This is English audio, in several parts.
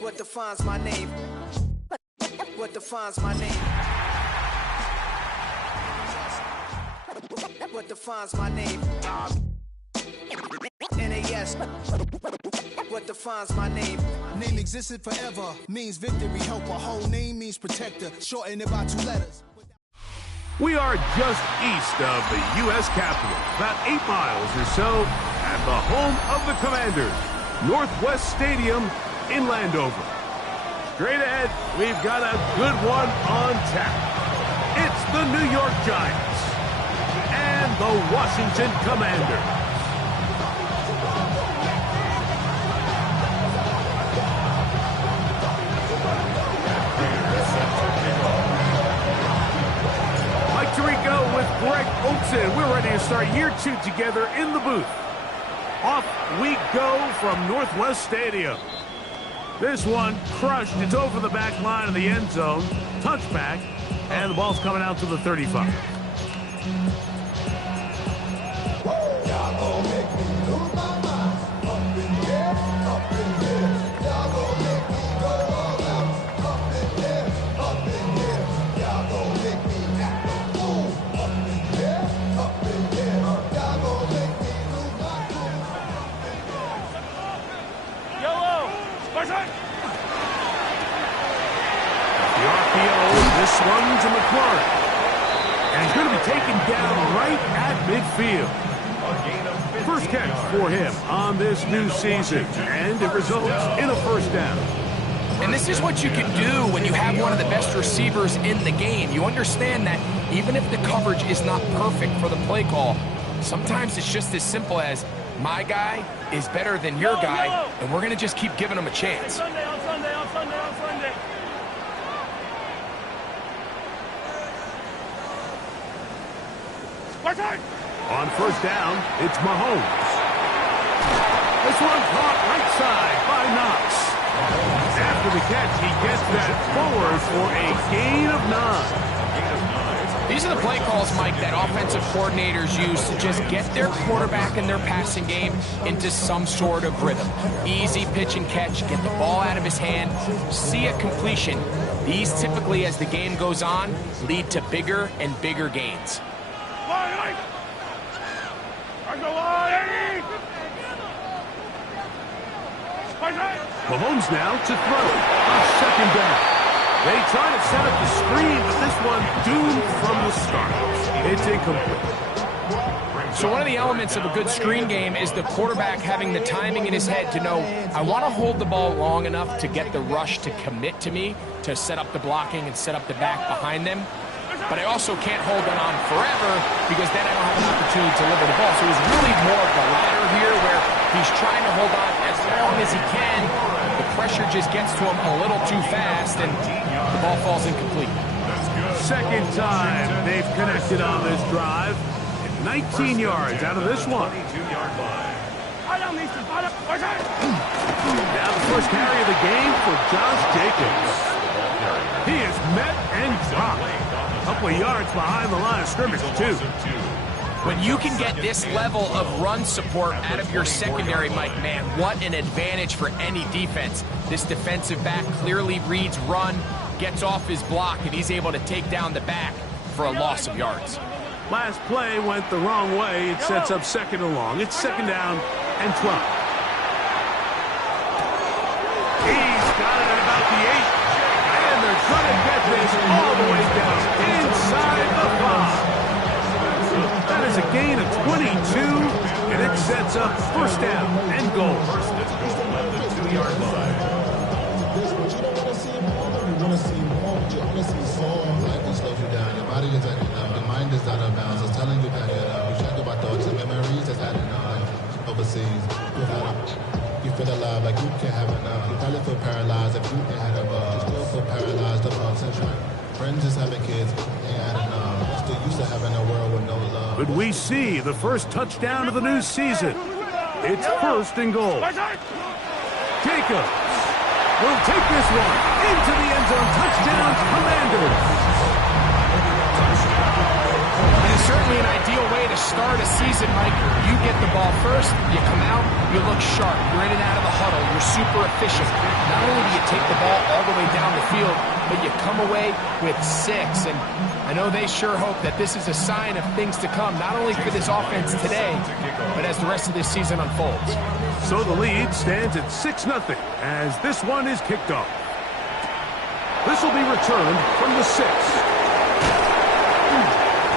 What defines my name? What defines my name? What defines my name? NAS. What defines my name? Name existed forever, means victory, helper. Whole name means protector, shorten it by 2 letters. We are just east of the U.S. Capitol, about 8 miles or so, at the home of the Commanders, Northwest Stadium in Landover. Straight ahead, we've got a good one on tap. It's the New York Giants and the Washington Commanders. Tirico with Greg Olsen. We're ready to start year 2 together in the booth. Off we go from Northwest Stadium. This one crushed. It's over the back line of the end zone. Touchback. And the ball's coming out to the 35. This one to McLaurin. And he's going to be taken down right at midfield. First catch for him on this new season. And it results in a first down. And this is what you can do when you have one of the best receivers in the game. You understand that even if the coverage is not perfect for the play call, sometimes it's just as simple as my guy is better than your guy, and we're going to just keep giving him a chance. On Sunday. On first down, it's Mahomes. This one caught right side by Knox. After the catch, he gets that forward for a gain of 9. These are the play calls, Mike, that offensive coordinators use to just get their quarterback and their passing game into some sort of rhythm. Easy pitch and catch, get the ball out of his hand, see a completion. These typically, as the game goes on, lead to bigger and bigger gains. Mahomes now to throw on second down. They try to set up the screen, but this one doomed from the start. It's incomplete. So one of the elements of a good screen game is the quarterback having the timing in his head to know, I want to hold the ball long enough to get the rush to commit to me, to set up the blocking and set up the back behind them. But I also can't hold it on forever because then I don't have an opportunity to deliver the ball. So it's really more of the latter here where he's trying to hold on as long as he can. The pressure just gets to him a little too fast and the ball falls incomplete. Second time they've connected on this drive. 19 yards out of this one. Now the first carry of the game for Josh Jacobs. He is met and dropped. A couple of yards behind the line of scrimmage, too. When you can get this level of run support out of your secondary, Mike, man, what an advantage for any defense. This defensive back clearly reads run, gets off his block, and he's able to take down the back for a loss of yards. Last play went the wrong way. It sets up second and long. It's second down and 12. He's got it at about the 8. And they're going to get this all the way down inside the 5. That is a gain of 22, and it sets up first down and goal. First and goal at the 2-yard line. This is what you don't want to see more. You want to see more, but you want to see more. Life will slow you down. Your body is acting up. Your mind is out of bounds. It's telling you that you check about thoughts and memories that's adding up. Overseas, you feel alive like you can't have enough. You probably feel paralyzed if you can't have enough. You still feel paralyzed above syndrome. Friends just having kids ain't adding up. What's the use of having a world with no love? Could we see the first touchdown of the new season? It's first and goal. Jacobs will take this one into the end zone. Touchdown, Commanders. It is certainly an ideal way to start a season, Mike. You get the ball first, you come out, you look sharp. You're in and out of the huddle. You're super efficient. Not only do you take the ball all the way down the field, but you come away with 6. And I know they sure hope that this is a sign of things to come, not only for this offense today, but as the rest of this season unfolds. So the lead stands at 6-0 as this one is kicked off. This will be returned from the 6.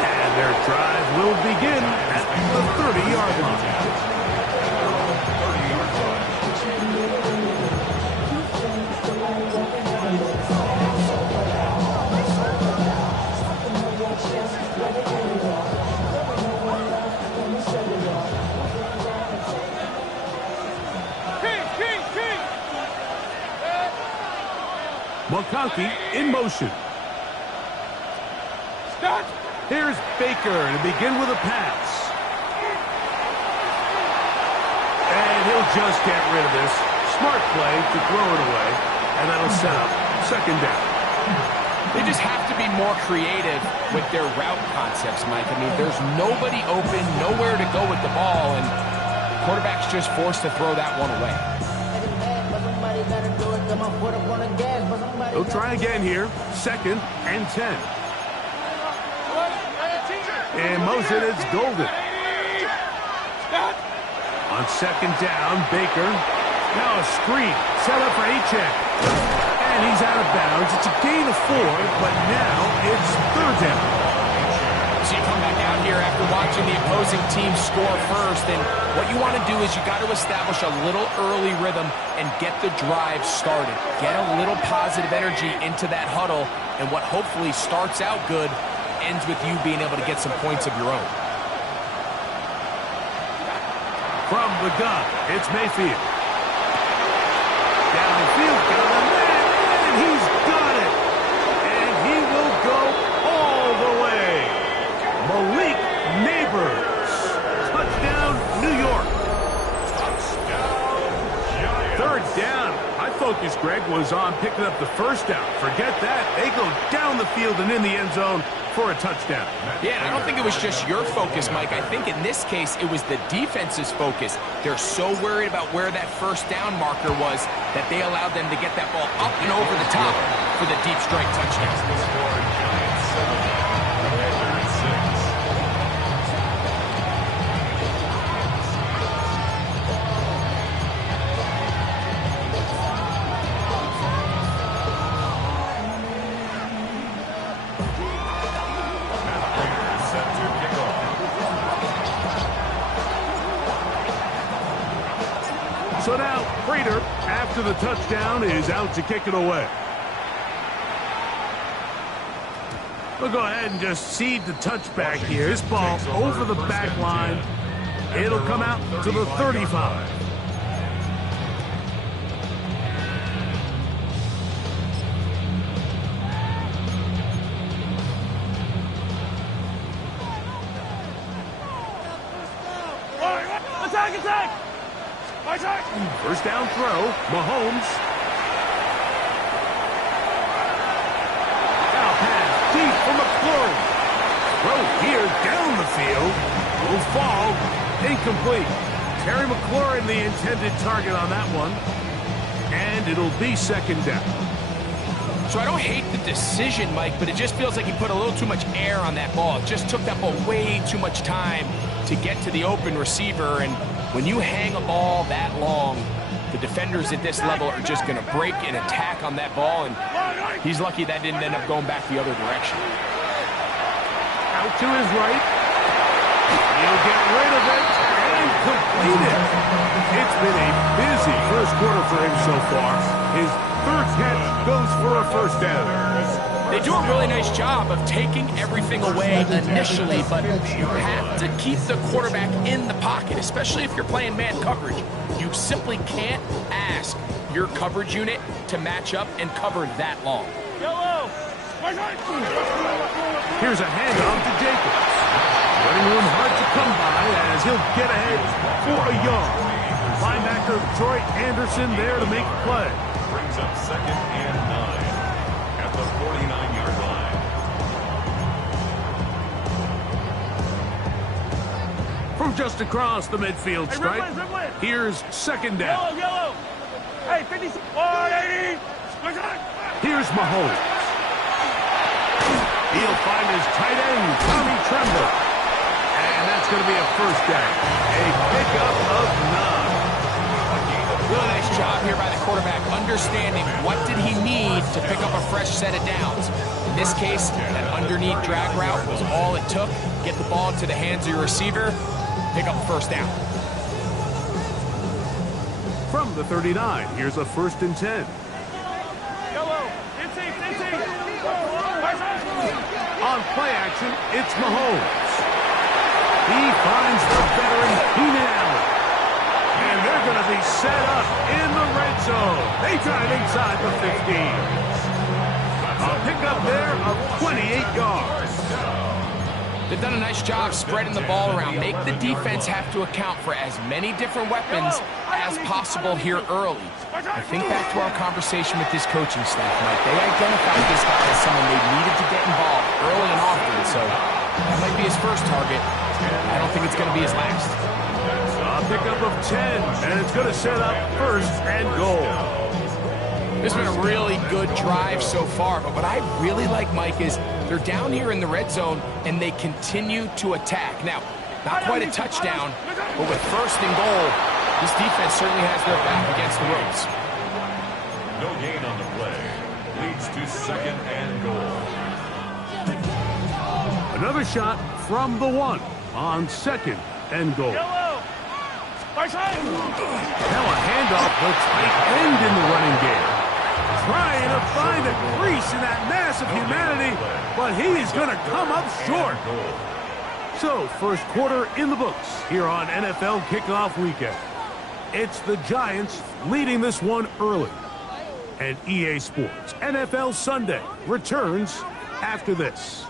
And their drive will begin at the 30-yard line. McConkey in motion. Start. Here's Baker to begin with a pass. And he'll just get rid of this. Smart play to throw it away. And that'll set up second down. They just have to be more creative with their route concepts, Mike. I mean, there's nobody open, nowhere to go with the ball, and quarterback's just forced to throw that one away. He'll try again here. 2nd and 10. In motion, it's Golden. On 2nd down, Baker. Now a screen. Set up for A-check. And he's out of bounds. It's a gain of 4, but now it's 3rd down. So you come back out here after watching the opposing team score first, and what you want to do is you got to establish a little early rhythm and get the drive started. Get a little positive energy into that huddle, and what hopefully starts out good ends with you being able to get some points of your own. From the gun, it's Mayfield. Downfield, got a man, and he's got it. And he will go all the way. Malik Neighbors. Touchdown, New York. Third down. My focus, Greg, was on picking up the first down. Forget that. They go down the field and in the end zone for a touchdown. Yeah, and I don't think it was just your focus, Mike. I think in this case, it was the defense's focus. They're so worried about where that first down marker was that they allowed them to get that ball up and over the top for the deep strike touchdown. So now, Prater, after the touchdown, is out to kick it away. We'll go ahead and just cede the touchback here. This ball over the back line. It'll come out to the 35. Attack, attack! Attack! First down throw, Mahomes. Now pass deep for McLaurin. Throw here down the field. Will fall. Incomplete. Terry McLaurin the intended target on that one. And it'll be second down. So I don't hate the decision, Mike, but it just feels like he put a little too much air on that ball. It just took that ball way too much time to get to the open receiver, and when you hang a ball that long, the defenders at this level are just going to break and attack on that ball, and he's lucky that didn't end up going back the other direction. Out to his right. He'll get rid of it and complete it. It's been a busy first quarter for him so far. His third catch goes for a first down. They do a really nice job of taking everything away initially, but you have to keep the quarterback in the pocket, especially if you're playing man coverage. You simply can't ask your coverage unit to match up and cover that long. Yellow! Here's a handoff to Jacobs. Running room hard to come by as he'll get ahead for a yard. Linebacker Troy Anderson there to make the play. Brings up 2nd and 9 at the 49-yard line. From just across the midfield stripe, here's second down. Yellow, yellow! 180. Here's Mahomes. He'll find his tight end, Tommy Tremble. And that's going to be a first down. A pickup of 9. Really nice job here by the quarterback, understanding what did he need to pick up a fresh set of downs. In this case, that underneath drag route was all it took. Get the ball into the hands of your receiver, pick up a first down. From the 39, here's a 1st and 10. Yellow. Inside. On play action, it's Mahomes. He finds the veteran Keenan Allen. And they're going to be set up in the red zone. They drive inside the 15. A pickup there of 28 yards. They've done a nice job spreading the ball around. Make the defense have to account for as many different weapons as possible here early. I think back to our conversation with this coaching staff, Mike. They identified this guy as someone they needed to get involved early and often, so that might be his first target. I don't think it's going to be his last. A pickup of 10, and it's going to set up 1st and goal. This has been a really good drive so far, but what I really like, Mike, is they're down here in the red zone, and they continue to attack. Now, not quite a touchdown, but with 1st and goal, this defense certainly has their back against the ropes. No gain on the play. Leads to 2nd and goal. Another shot from the 1 on 2nd and goal. Yellow. Now a handoff to tight end in the running game. Trying to find a crease in that mass of humanity, but he is going to come up short. So, first quarter in the books here on NFL Kickoff Weekend. It's the Giants leading this one early. And EA Sports NFL Sunday returns after this.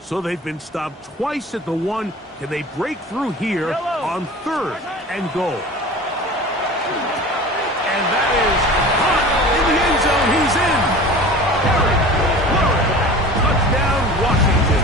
So they've been stopped twice at the 1. Can they break through here on 3rd and goal? And that is hot in the end zone. He's in. Harry Flores. Touchdown, Washington.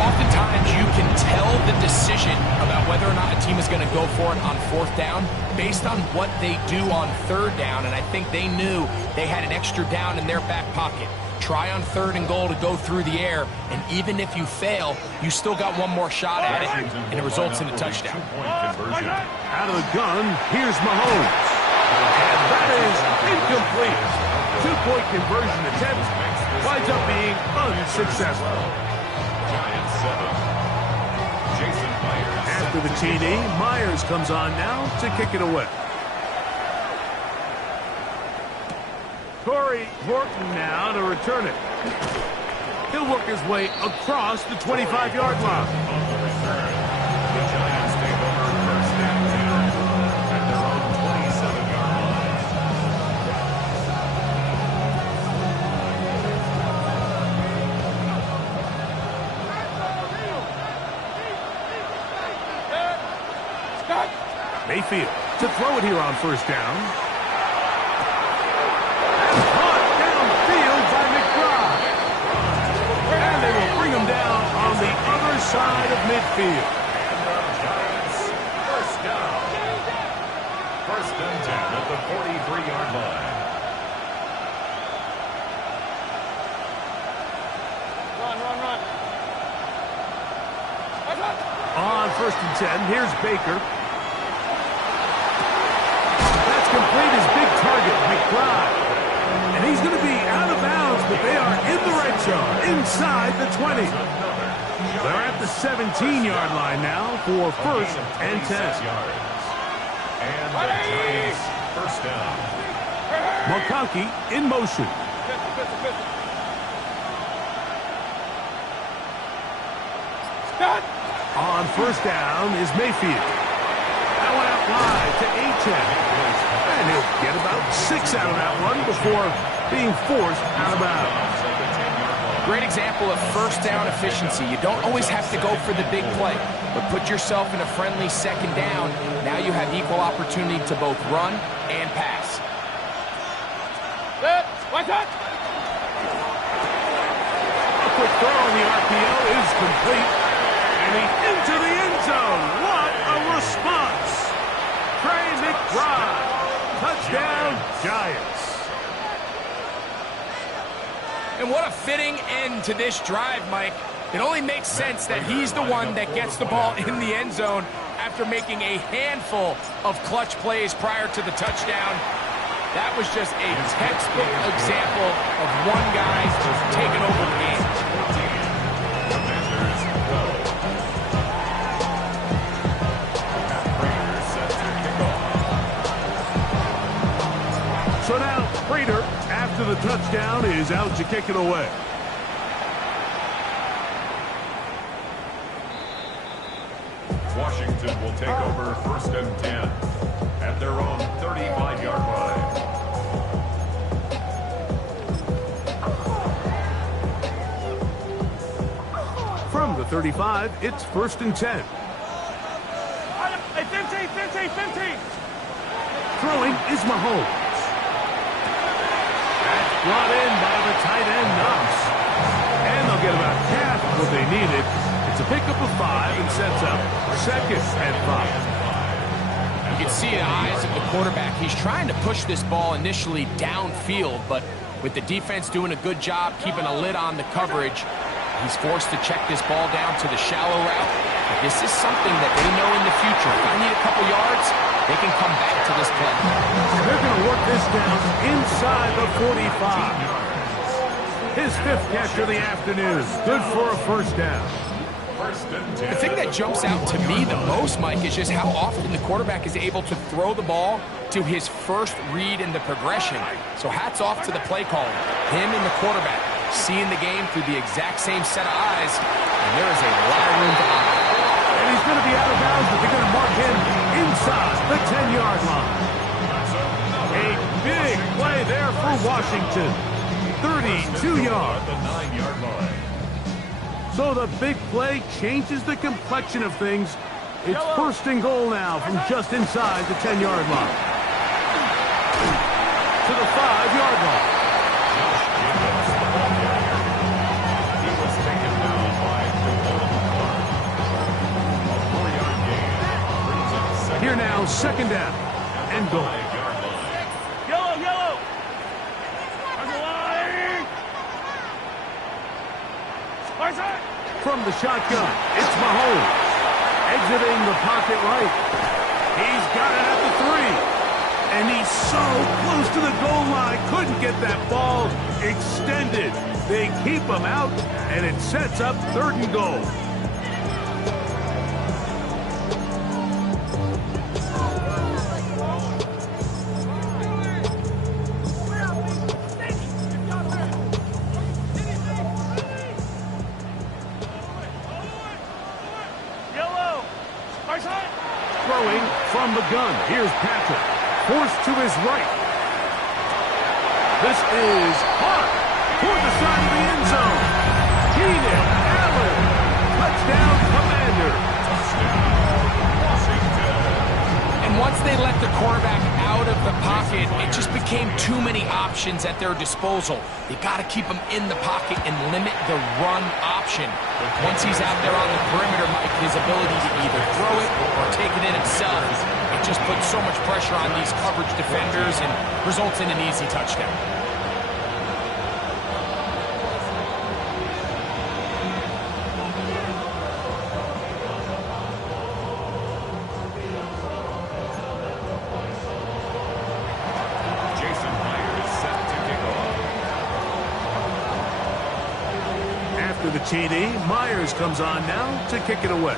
Oftentimes, you can tell the decision about whether or not a team is going to go for it on 4th down based on what they do on 3rd down, and I think they knew they had an extra down in their back pocket. Try on 3rd and goal to go through the air, and even if you fail, you still got one more shot at it, and it results in a touchdown. Out of the gun, here's Mahomes. And that is incomplete. 2-point conversion attempt winds up being unsuccessful. After the TD, Myers comes on now to kick it away. Corey Horton now to return it. He'll work his way across the 25-yard line. The Giants take over 1st and 10 at their own 27-yard line. Mayfield to throw it here on 1st down. Caught downfield by McBride. And they will bring him down on the other side of midfield. First down. 1st and 10 at the 43-yard line. Run. On 1st and 10, here's Baker. That's complete his big target, McBride. And he's going to be out of bounds, but they are in the red zone, inside the 20. They're at the 17-yard line now for 1st and 10. And the Giants 1st down. McConkey in motion. On 1st down is Mayfield. That one out wide to Achane. And he'll get about 6 out of that one before being forced out of bounds. great example of first down efficiency. You don't always have to go for the big play, but put yourself in a friendly second down. Now you have equal opportunity to both run and pass. Watch out! A quick throw on the RPO is complete. And he's into the end zone. What a response. Trey McBride. Touchdown, Giants. And what a fitting end to this drive, Mike. It only makes sense that he's the one that gets the ball in the end zone after making a handful of clutch plays prior to the touchdown. That was just a textbook example of one guy taking over the game. So now, Prater, after the touchdown, is out to kick it away. Washington will take over 1st and 10 at their own 35-yard line. From the 35, it's 1st and 10. Hey, 15. Throwing is Mahomes. That's brought in by the tight end, Knox. And they'll get about half of what they needed. It's a pickup of 5 and sets up 2nd and 5. You can see the eyes of the quarterback. He's trying to push this ball initially downfield, but with the defense doing a good job keeping a lid on the coverage, he's forced to check this ball down to the shallow route. But this is something that they know in the future. If I need a couple yards, they can come back to this play. They're going to work this down inside the 45. His 5th catch of the afternoon. Good for a 1st down. The thing that jumps out to me the most, Mike, is just how often the quarterback is able to throw the ball to his first read in the progression. So hats off to the play caller. Him and the quarterback seeing the game through the exact same set of eyes, and there is a lot of room to operate. And he's going to be out of bounds, but they're going to mark him inside the 10-yard line. A big play there for Washington. 32 yards. The 9-yard line. So the big play changes the complexion of things. It's 1st and goal now from just inside the 10-yard line. To the 5-yard line. He was taken down by Devon Clark. A 4-yard gain brings up 2nd. Here now, 2nd down and goal. 5-yard line. Yellow! From the shotgun, it's Mahomes. Exiting the pocket right. He's got it at the 3. And he's so close to the goal line. Couldn't get that ball extended. They keep him out, and it sets up 3rd and goal. Throwing from the gun. Here's Patrick. Forced to his right. This is hard toward the side of the end zone. Keenan Allen. Touchdown, Commander. And once they let the quarterback out of the pocket, it just became too many options at their disposal. They got to keep him in the pocket and limit the run option. Once he's out there on the perimeter, Mike, his ability to either throw it or take it in himself, it just puts so much pressure on these coverage defenders and results in an easy touchdown. Jason Myers set to kick off. After the TD, Myers comes on now to kick it away.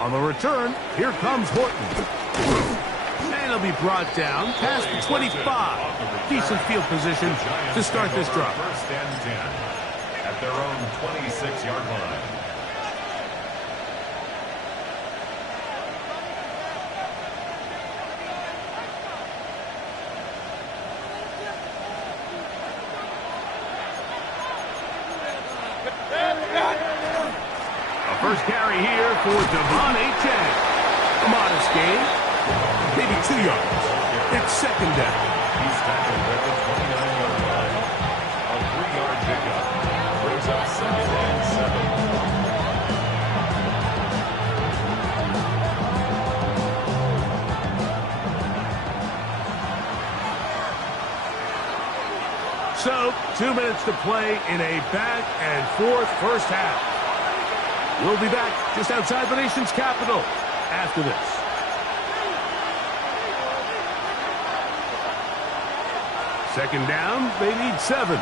On the return, here comes Horton. And he'll be brought down past the 25. Decent field position to start this drive. 1st and 10 at their own 26-yard line. here for Devon Achane. A modest gain, maybe 2 yards. It's second down. He's tackled at the 29-yard line. A 3-yard pickup. Brings up second and 7. So, 2 minutes to play in a back-and-forth first half. We'll be back just outside the nation's capital after this. Second down, they need 7.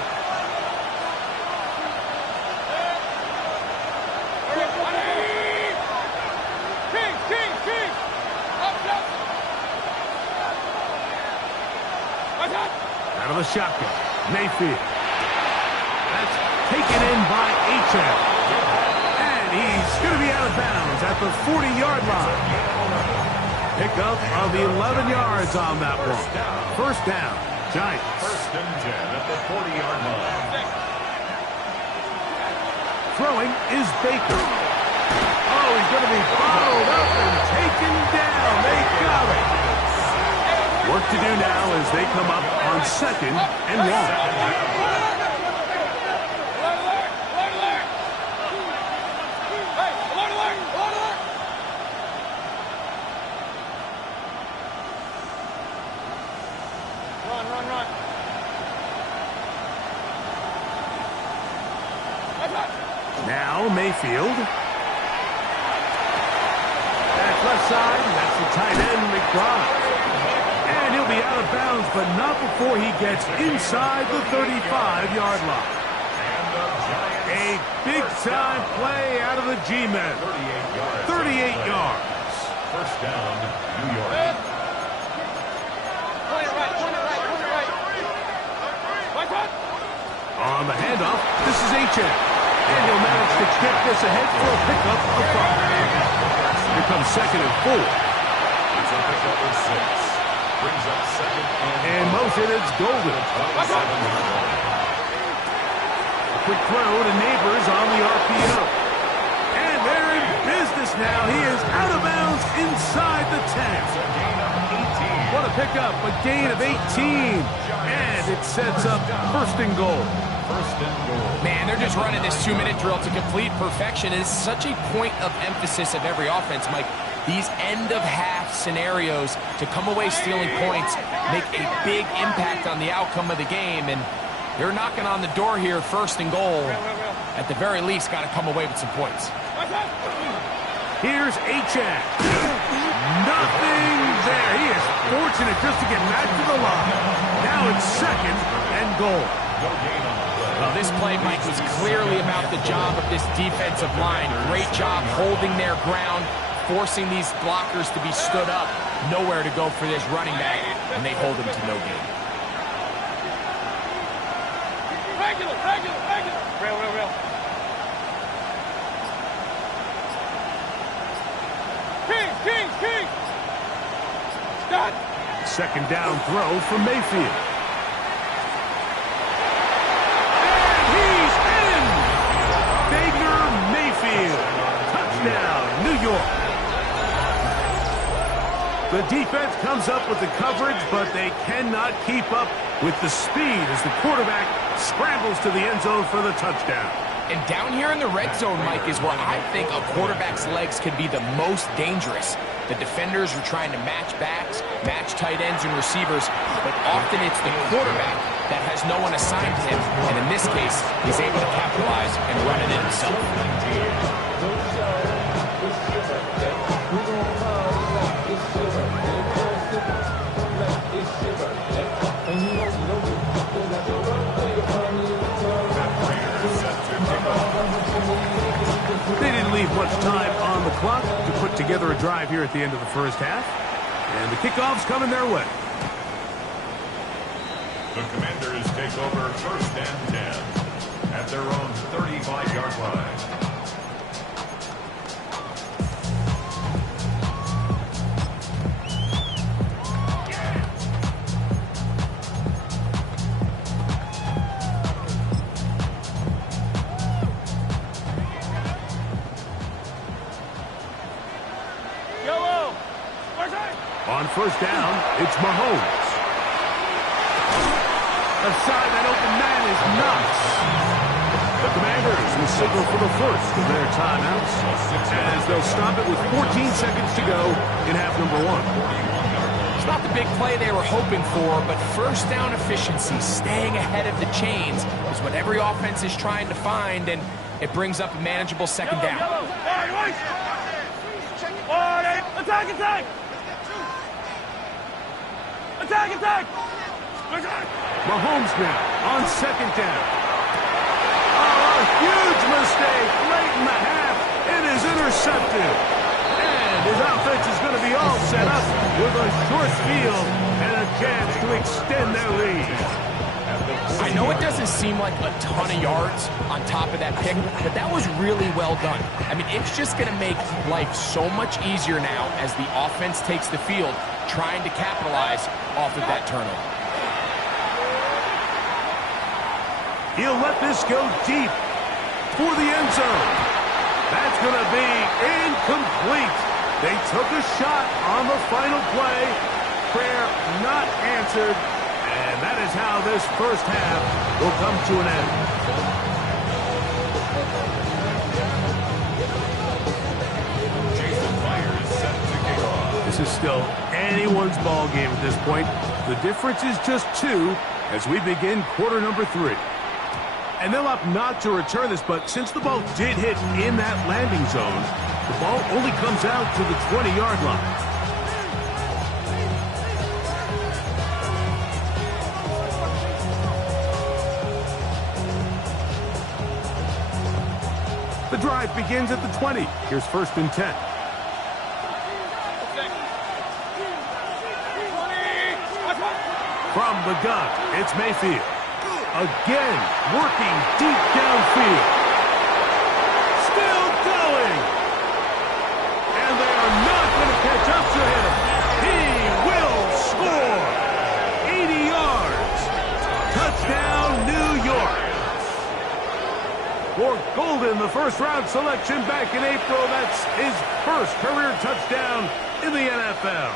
Out of the shotgun, Mayfield. That's taken in by Achane. And he's going to be out of bounds at the 40-yard line. Pickup of 11 yards on that one. First down, Giants. First and 10 at the 40-yard line. Throwing is Baker. Oh, he's going to be followed up and taken down. They got it. Work to do now as they come up on second and 1. Now Mayfield. That's left side. That's the tight end, McBride. And he'll be out of bounds, but not before he gets inside the 35-yard line. A big-time play out of the G-men. 38 yards. First down, New York. On the handoff, this is Achane. And he'll manage to get this ahead for a pickup of 5. Here comes second and 4. It's a pickup of 6. Brings up second and motion, it's Golden. A quick throw to Neighbors on the RPO. And they're in business now. He is out of bounds inside the 10. What a pickup, a gain of 18. And it sets up first and goal. Man, they're just running this 2-minute drill to complete perfection. It's such a point of emphasis of every offense, Mike. These end-of-half scenarios to come away stealing points make a big impact on the outcome of the game, and they're knocking on the door here, first and goal. At the very least, got to come away with some points. Here's Achane. Nothing there. He is fortunate just to get back to the line. Now it's second and goal. Well, this play, Mike, was clearly about the job of this defensive line. Great job holding their ground, forcing these blockers to be stood up. Nowhere to go for this running back, and they hold him to no gain. Regular. Real. King. Stop. Second down throw from Mayfield. Touchdown, New York. The defense comes up with the coverage, but they cannot keep up with the speed as the quarterback scrambles to the end zone for the touchdown. And down here in the red zone, Mike, is where I think a quarterback's legs can be the most dangerous. The defenders are trying to match backs, match tight ends and receivers, but often it's the quarterback that has no one assigned to him, and in this case, he's able to capitalize and run it in himself. They didn't leave much time on the clock to put together a drive here at the end of the first half, and the kickoff's coming their way. The Commanders take over first and 10 at their own 35-yard line. On first down, it's Mahomes. Aside that open man is Knox. The Commanders will signal for the first of their timeouts as they'll stop it with 14 seconds to go in half number 1. It's not the big play they were hoping for, but first down efficiency, staying ahead of the chains, is what every offense is trying to find, and it brings up a manageable second down. Attack, attack! Attack, attack! Mahomes now on second down. Oh, a huge mistake late in the half. It is intercepted. And his offense is going to be all set up with a short field and a chance to extend their lead. I know it doesn't seem like a ton of yards on top of that pick, but that was really well done. I mean, it's just going to make life so much easier now as the offense takes the field, trying to capitalize off of that turnover. He'll let this go deep for the end zone. That's going to be incomplete. They took a shot on the final play. Prayer not answered. And that is how this first half will come to an end. Jason Myers set to kick off. This is still anyone's ball game at this point. The difference is just 2 as we begin quarter number 3. And they'll opt not to return this, but since the ball did hit in that landing zone, the ball only comes out to the 20-yard line. The drive begins at the 20. Here's first and 10. From the gun, it's Mayfield. Again, working deep downfield. Still going. And they are not going to catch up to him. He will score. 80 yards. Touchdown, New York. For Golden, the first-round selection back in April. That's his first career touchdown in the NFL.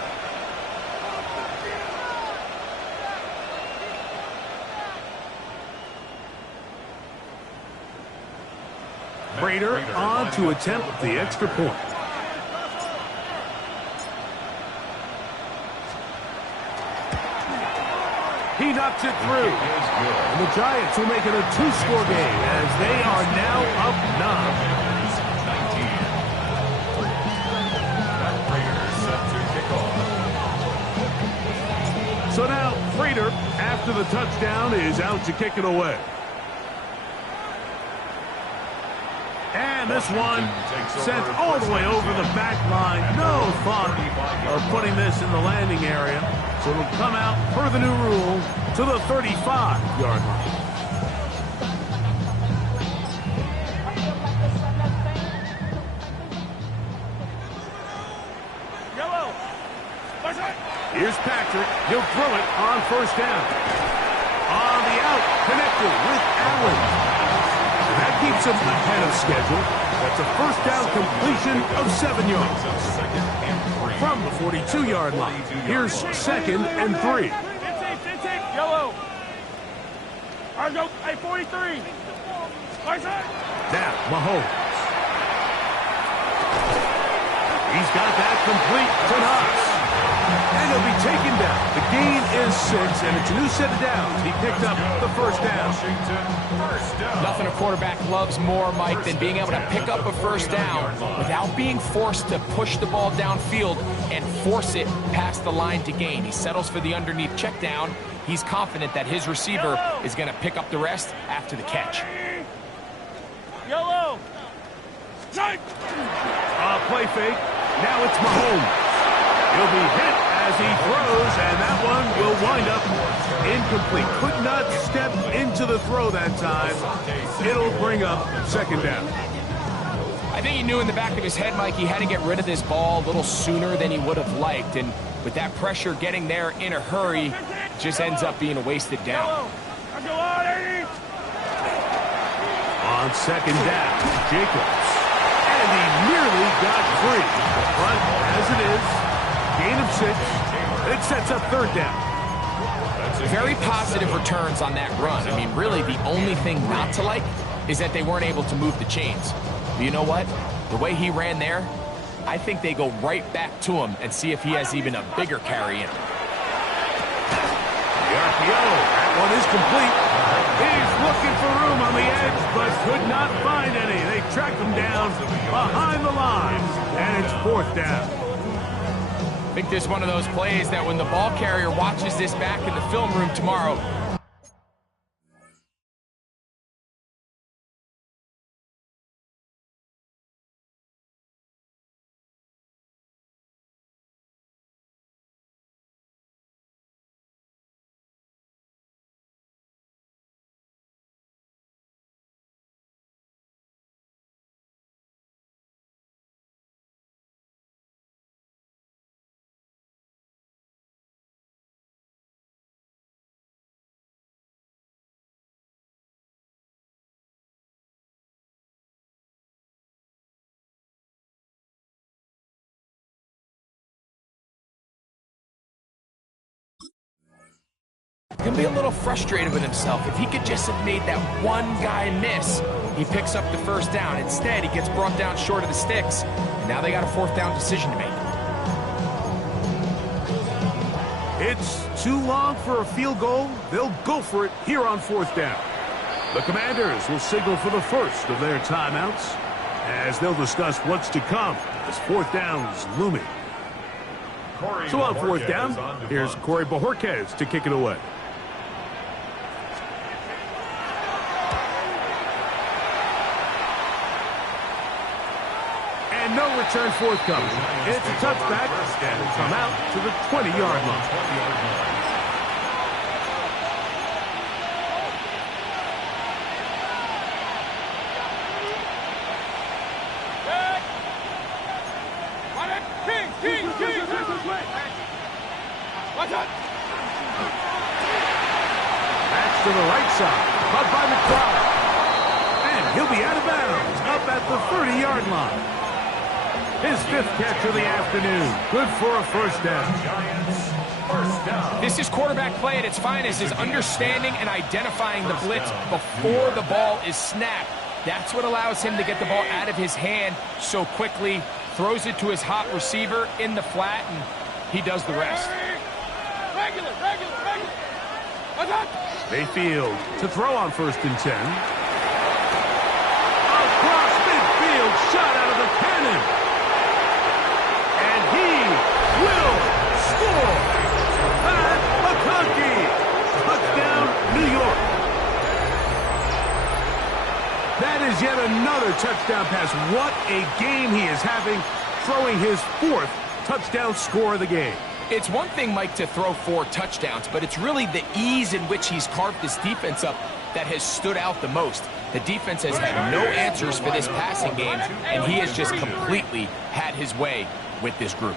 Prater on to attempt the extra point. He knocks it through. And the Giants will make it a 2-score game as they are now up 9. So now Prater, after the touchdown, is out to kick it away. And this one sent all the way over the back line. No thought of putting this in the landing area. So it'll come out, per the new rule, to the 35-yard line. Yellow. Here's Patrick. He'll throw it on first down. On the out, connected with Allen. That keeps him ahead of schedule. That's a first down completion of 7 yards. From the 42-yard line, here's second and 3. Yellow. Argo, 43. Now, Mahomes. He's got that complete to Knox. And he'll be taken down. The gain is 6, and it's a new set of downs. He picked up the first down. Nothing a quarterback loves more, Mike, than being able to pick up a first down without being forced to push the ball downfield and force it past the line to gain. He settles for the underneath check down. He's confident that his receiver is going to pick up the rest after the catch. Yellow. Play fake. Now it's Mahomes. He'll be hit as he throws, and that one will wind up incomplete. Could not step into the throw that time. It'll bring up second down. I think he knew in the back of his head, Mike, he had to get rid of this ball a little sooner than he would have liked. And with that pressure getting there in a hurry, it just ends up being a wasted down. On second down, Jacobs. And he nearly got free. But as it is, gain of 6. It sets up third down. Very positive returns on that run. I mean, really, the only thing not to like is that they weren't able to move the chains. But you know what? The way he ran there, I think they go right back to him and see if he has even a bigger carry in him. The RPO, that one is complete. He's looking for room on the edge, but could not find any. They track him down behind the line, and it's fourth down. I think this is one of those plays that when the ball carrier watches this back in the film room tomorrow, can be a little frustrated with himself. If he could just have made that one guy miss, he picks up the first down. Instead, he gets brought down short of the sticks, and now they got a fourth down decision to make. It's too long for a field goal. They'll go for it here on fourth down. The Commanders will signal for the first of their timeouts as they'll discuss what's to come as fourth down is looming. So on fourth down, here's Corey Bojorquez to kick it away. And no return forthcoming. It's a touchback and will come out to the 20-yard line. That's to the right side. Caught by McBride. And he'll be out of bounds up at the 30-yard line. His fifth catch of the afternoon. Good for a first down. This is quarterback play at its finest, is understanding and identifying the blitz before the ball is snapped. That's what allows him to get the ball out of his hand so quickly, throws it to his hot receiver in the flat, and he does the rest. Mayfield to throw on 1st and 10. Across midfield, shot out of the cannon. And he will score. Pat McConkey. Touchdown, New York. That is yet another touchdown pass. What a game he is having, throwing his 4th touchdown score of the game. It's one thing, Mike, to throw 4 touchdowns, but it's really the ease in which he's carved this defense up that has stood out the most. The defense has had no answers for this passing game, and he has just completely had his way with this group.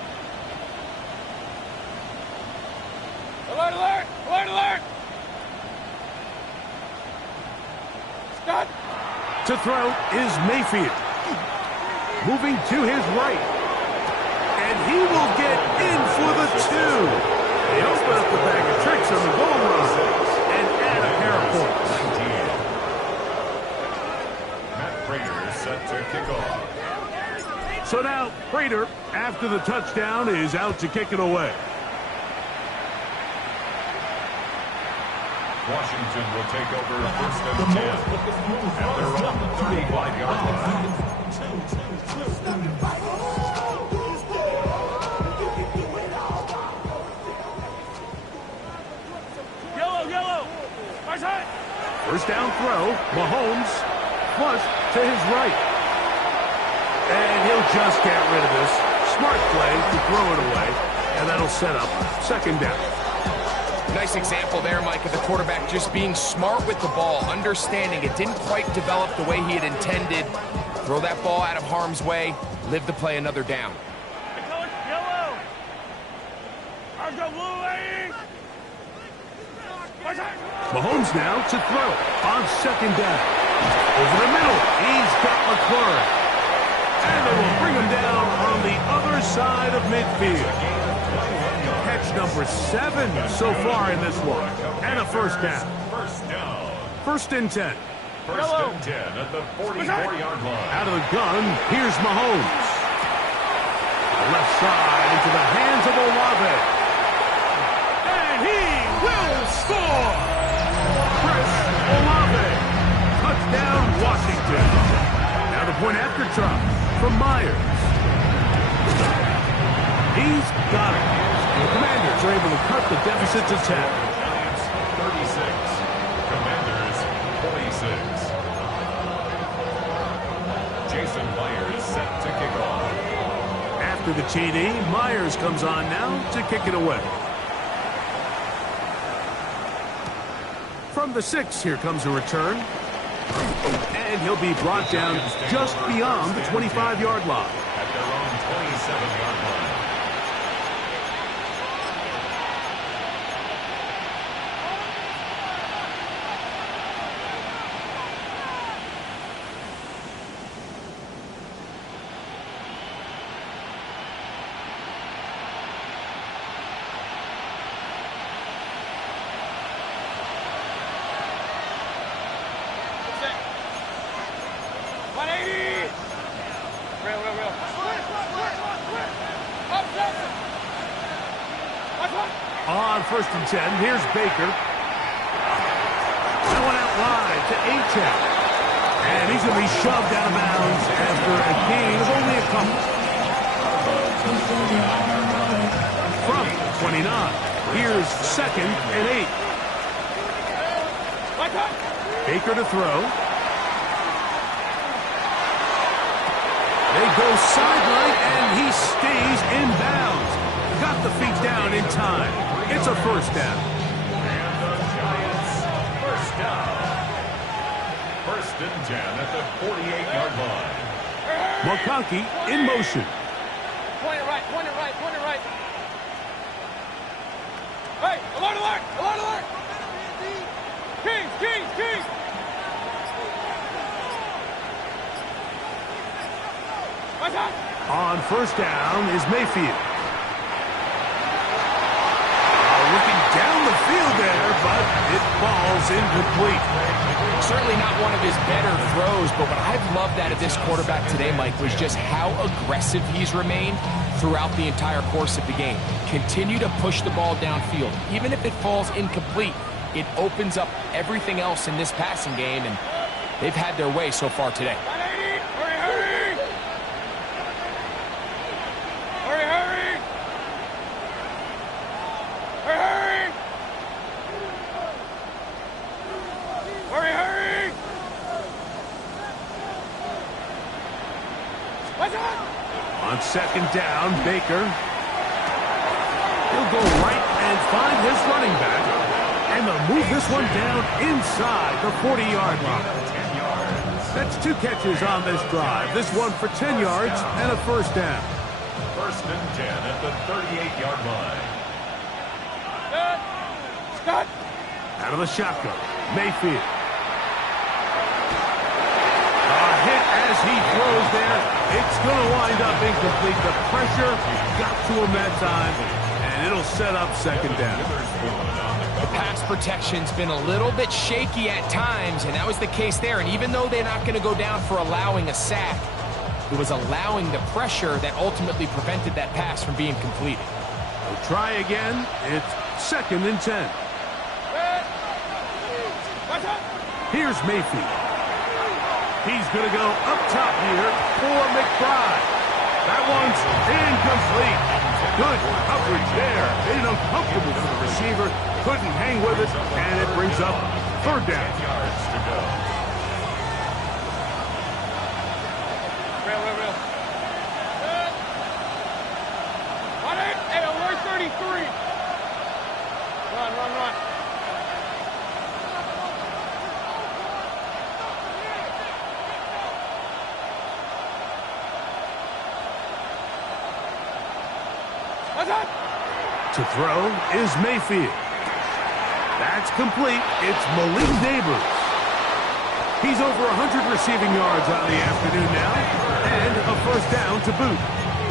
Alert, alert! Alert, alert! Stop! To throw is Mayfield. Moving to his right. And he will get in for the 2. They open up the bag of tricks on the goal line and add a pair of points. Matt Prater is set to kick off. So now Prater, after the touchdown, is out to kick it away. Washington will take over 1st and 10. And they're on the 35-yard line. First down throw, Mahomes, flush to his right. And he'll just get rid of this. Smart play to throw it away, and that'll set up 2nd down. Nice example there, Mike, of the quarterback just being smart with the ball, understanding it didn't quite develop the way he had intended. Throw that ball out of harm's way, live to play another down. Yellow! Mahomes now to throw on 2nd down. Over the middle, he's got McLaurin. And they will bring him down on the other side of midfield. number 7 so far in this one. And a first down. First down. First and 10. First and 10 at the 44-yard line. Out of the gun, here's Mahomes. Left side into the hands of Olave. And he will score! Chris Olave. Touchdown, Washington. Now the point after try from Myers. He's got it. And the Commanders are able to cut the deficit to 10. Giants 36. Commanders 46. Jason Myers set to kick off. After the TD, Myers comes on now to kick it away. From the 6, here comes a return. And he'll be brought down just beyond the 25-yard line. At their own 27-yard line. On first and 10, here's Baker. That one out wide to Achane. And he's going to be shoved out of bounds after a gain of only a couple. From 29, here's second and 8. Baker to throw. They go sideline, and he stays in bounds. Got the feet down in time. It's a first down. And the Giants first down. First and 10 at the 48-yard line. McConkey in motion. Point it right, point it right, point it right. Hey, alert, alert, alert, alert. Kings, Kings, Kings. On first down is Mayfield. Looking down the field there, but it falls incomplete. Certainly not one of his better throws, but what I've loved out of this quarterback today, Mike, was just how aggressive he's remained throughout the entire course of the game. Continue to push the ball downfield. Even if it falls incomplete, it opens up everything else in this passing game, and they've had their way so far today. On second down, Baker. He'll go right and find his running back. And they'll move this one down inside the 40-yard line. That's 2 catches on this drive. This one for 10 yards and a first down. First and 10 at the 38-yard line. Scott. Out of the shotgun, Mayfield. Hit as he throws there. It's going to wind up incomplete. The pressure got to him that time, and it'll set up second down. The pass protection's been a little bit shaky at times, and that was the case there. And even though they're not going to go down for allowing a sack, it was allowing the pressure that ultimately prevented that pass from being completed. We'll try again. It's second and 10. Here's Mayfield. He's going to go up top here for McBride. That one's incomplete. Good coverage there. Made it uncomfortable for the receiver. Couldn't hang with it, and it brings up third down. 10 yards to go. Real. Hey, alert 33. Run. To throw is Mayfield. That's complete. It's Malik Nabers. He's over 100 receiving yards on the afternoon now, and a first down to boot.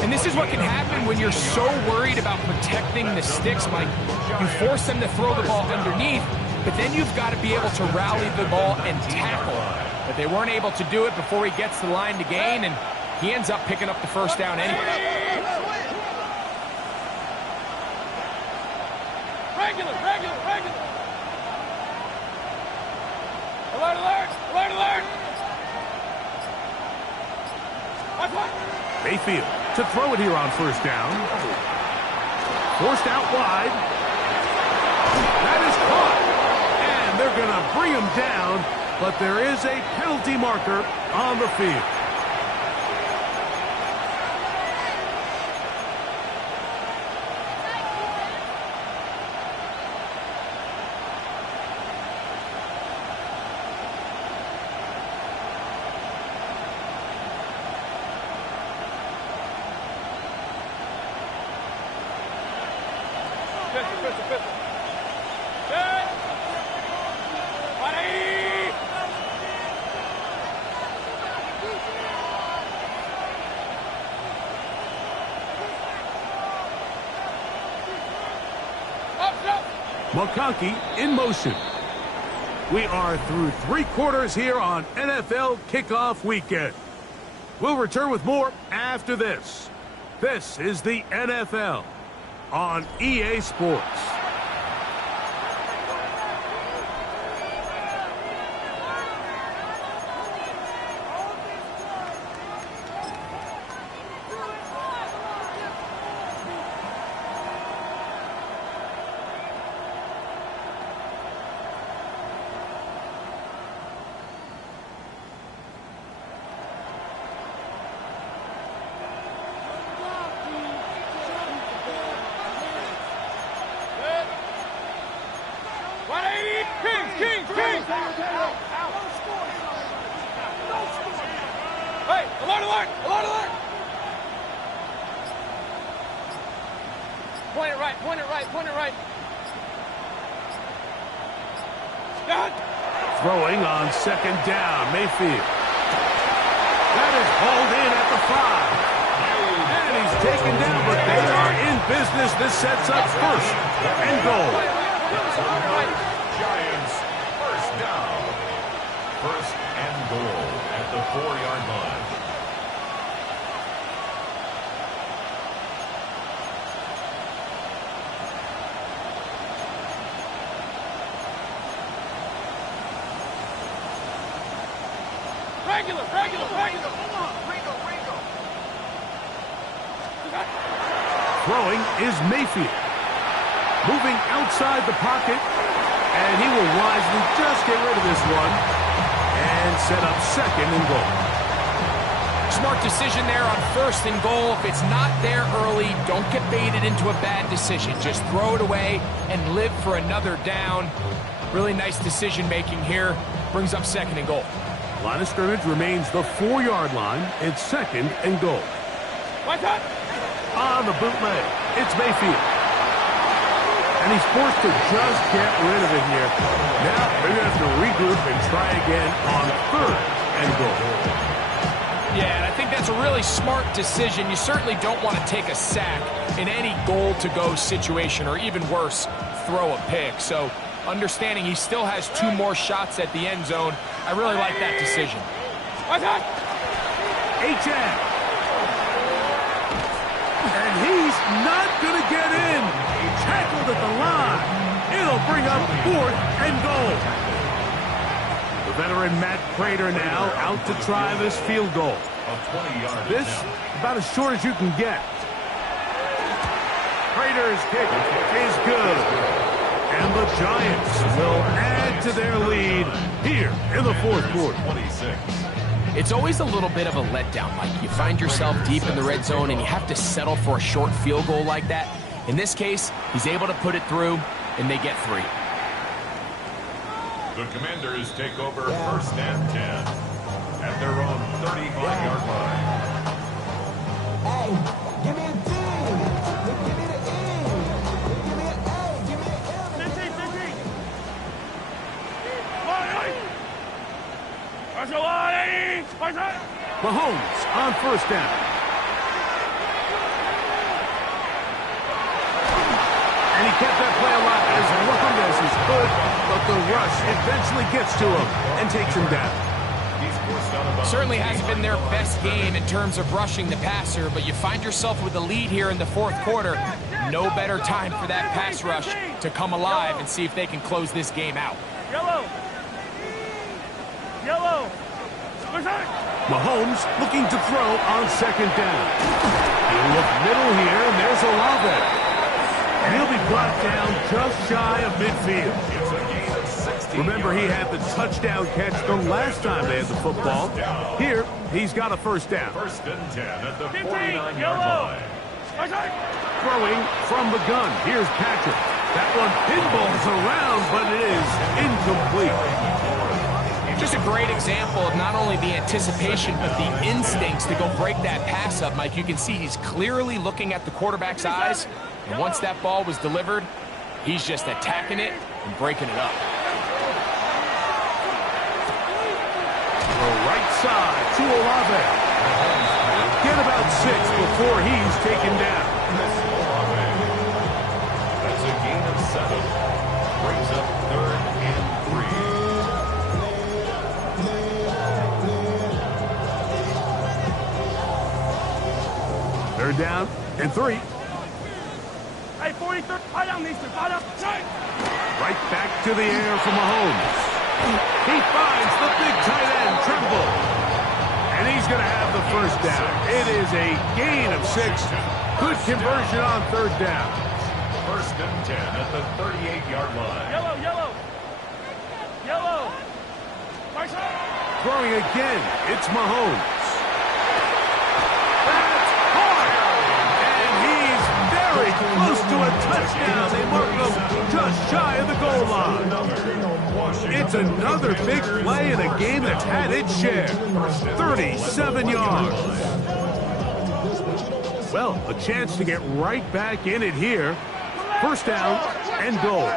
And this is what can happen when you're so worried about protecting the sticks, Mike. You force them to throw the ball underneath, but then you've got to be able to rally the ball and tackle. But they weren't able to do it before he gets the line to gain, and he ends up picking up the first down anyway. Regular. Alert. Mayfield to throw it here on first down. Forced out wide. That is caught. And they're going to bring him down, but there is a penalty marker on the field. McConkey in motion. We are through 3 quarters here on NFL Kickoff Weekend. We'll return with more after this. This is the NFL on EA Sports. Kings! Hey, alert! Point it right. Stop! Throwing on second down, Mayfield. That is hauled in at the 5. And he's taken down, but they are in business. This sets up first and goal. Giants, first down. First and goal at the 4-yard line. Regular. Throwing is Mayfield. Moving outside the pocket. And he will wisely just get rid of this one. And set up second and goal. Smart decision there on first and goal. If it's not there early, don't get baited into a bad decision. Just throw it away and live for another down. Really nice decision making here. Brings up second and goal. Line of scrimmage remains the 4-yard line. It's second and goal. What's up? On the bootleg, it's Mayfield. And he's forced to just get rid of it here. Now they're going to have to regroup and try again on third and goal. Yeah, and I think that's a really smart decision. You certainly don't want to take a sack in any goal-to-go situation, or even worse, throw a pick. So understanding he still has 2 more shots at the end zone, I really like that decision. What's up? H.A. And he's not going to get in. Tackled at the line. It'll bring up 4th and goal. The veteran Matt Prater now out to try this field goal. This about as short as you can get. Prater's kick is good. And the Giants will add to their lead here in the 4th quarter. 26. It's always a little bit of a letdown, Mike. You find yourself deep in the red zone and you have to settle for a short field goal like that. In this case, he's able to put it through, and they get 3. The Commanders take over first and 10 at their own 35-yard line. Hey, give me a D. Give me the E. Give me an A. Give me an M. Mahomes on first down. kept that play alive as long as he's good, but the rush eventually gets to him and takes him down. Certainly hasn't been their best game in terms of rushing the passer, but you find yourself with a lead here in the fourth quarter. No better time for that pass rush to come alive and see if they can close this game out. Yellow. Yellow. Mahomes looking to throw on second down. He'll look middle here, and there's Olave. And he'll be brought down just shy of midfield. Remember, he had the touchdown catch the last time they had the football. Here, he's got a first down. First and 10 at the 49-yard line. Throwing from the gun. Here's Patrick. That one pinballs around, but it is incomplete. Just a great example of not only the anticipation, but the instincts to go break that pass up, Mike. You can see he's clearly looking at the quarterback's eyes, and once that ball was delivered, he's just attacking it and breaking it up. The right side to Olave. Get about 6 before he's taken down. That's a gain of 7. Brings up 3rd and 3. Third down and 3. Hey, 43rd, fire down these two, fire down. Right back to the air for Mahomes. He finds the big tight end, Tremble. And he's going to have the first down. It is a gain of 6. Good conversion on third down. First and 10 at the 38-yard line. Yellow, yellow. Yellow. Throwing again, it's Mahomes. That's hard. And he's very close to a touchdown. They mark him just shy of the goal line. It's another big play in a game that's had its share. 37 yards. Well, a chance to get right back in it here. First down and goal.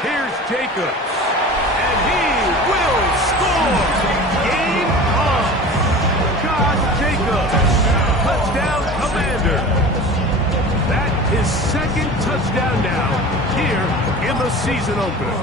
Here's Jacobs. And he will score. Game on. Josh Jacobs. Touchdown Commander. That is second touchdown now here in the season opener.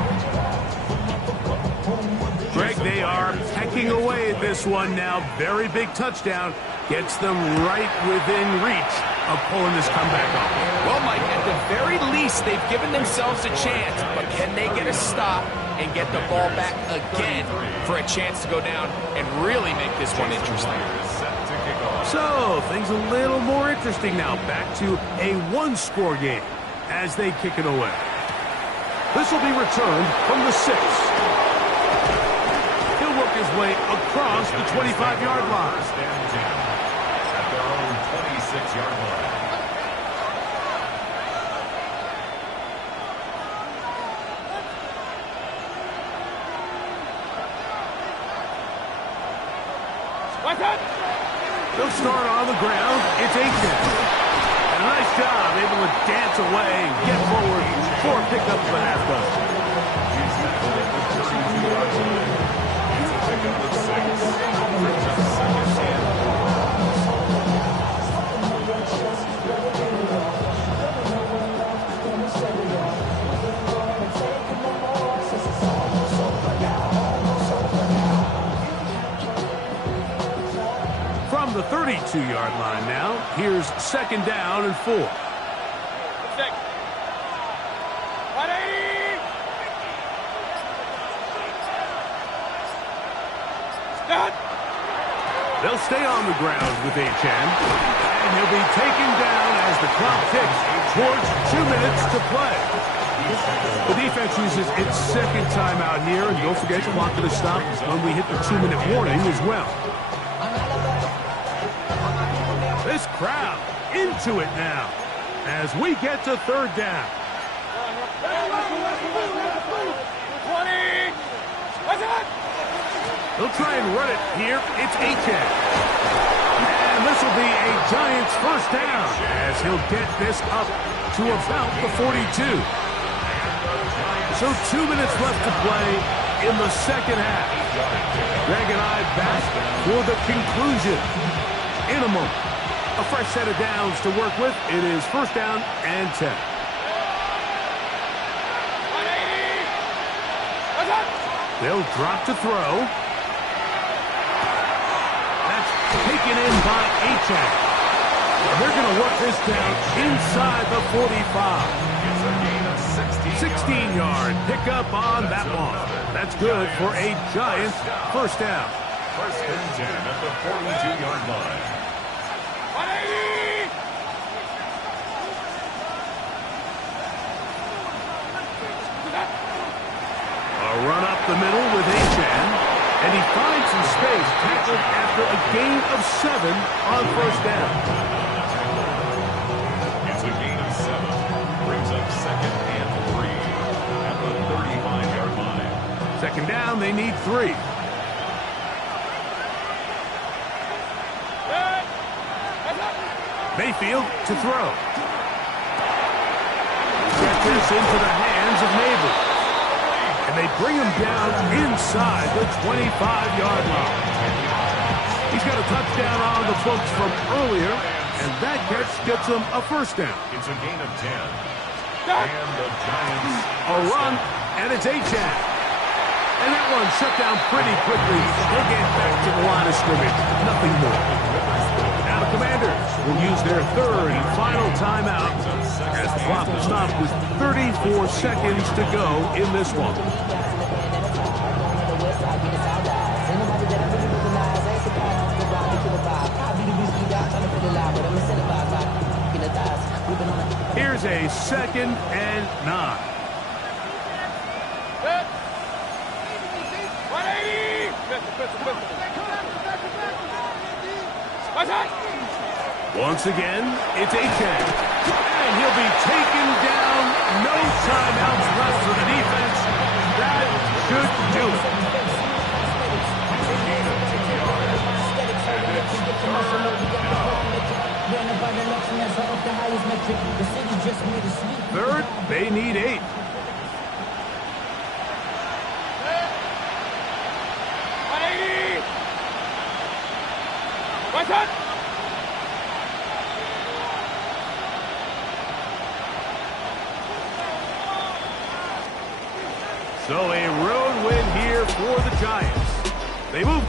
Greg, they are pecking away at this one now. Very big touchdown. Gets them right within reach of pulling this comeback off. Well, Mike, at the very least, they've given themselves a chance, but can they get a stop and get the ball back again for a chance to go down and really make this one interesting? So, things a little more interesting now. Back to a one-score game as they kick it away. This will be returned from the 6. He'll work his way across the 25-yard line. At their own 26-yard line. They'll start on the ground. It's Aiken. And a nice job able to dance away and get forward for a pickup of a half dozen. He's tackled at the 32-yard line. It's a pickup of 6. Brings up second and 4. From the 32-yard line now, here's second down and 4. They'll stay on the ground with Achane, and he'll be taken down as the clock ticks towards 2 minutes to play. The defense uses its second timeout here, and don't forget, clock to stop when we hit the 2-minute warning as well. This crowd into it now as we get to third down. 20. What's that? They'll try and run it here. It's Achane. And this will be a Giants first down as he'll get this up to about the 42. So 2 minutes left to play in the second half. Greg and I back for the conclusion in a moment. A fresh set of downs to work with. It is first down and 10. They'll drop to throw. That's taken in by Achane. And they're going to work this down inside the 45. It's a gain of 16-yard pickup on that one. That's good for a Giants first down. First and 10 at the 42-yard line. 180! A run up the middle with Achane. And he finds some space, tackled after a gain of 7 on first down. It's a gain of 7. Brings up second and 3 at the 35-yard line. Second down, they need 3. Mayfield to throw. Get this into the hands of Neighbors. And they bring him down inside the 25-yard line. He's got a touchdown on the books from earlier, and that catch gets him a first down. It's a gain of 10. And the Giants... A run, and it's Achane. And that one shut down pretty quickly. They get back to the line of scrimmage. Nothing more. Now the Commanders will use their third and final timeout as the clock will stop with 34 seconds to go in this one. Here's a 2nd and 9. 180! Once again, it's Achane. And he'll be taken down. No timeouts left for the defense. That should do it. Third, they need 8. So a road win here for the Giants. They move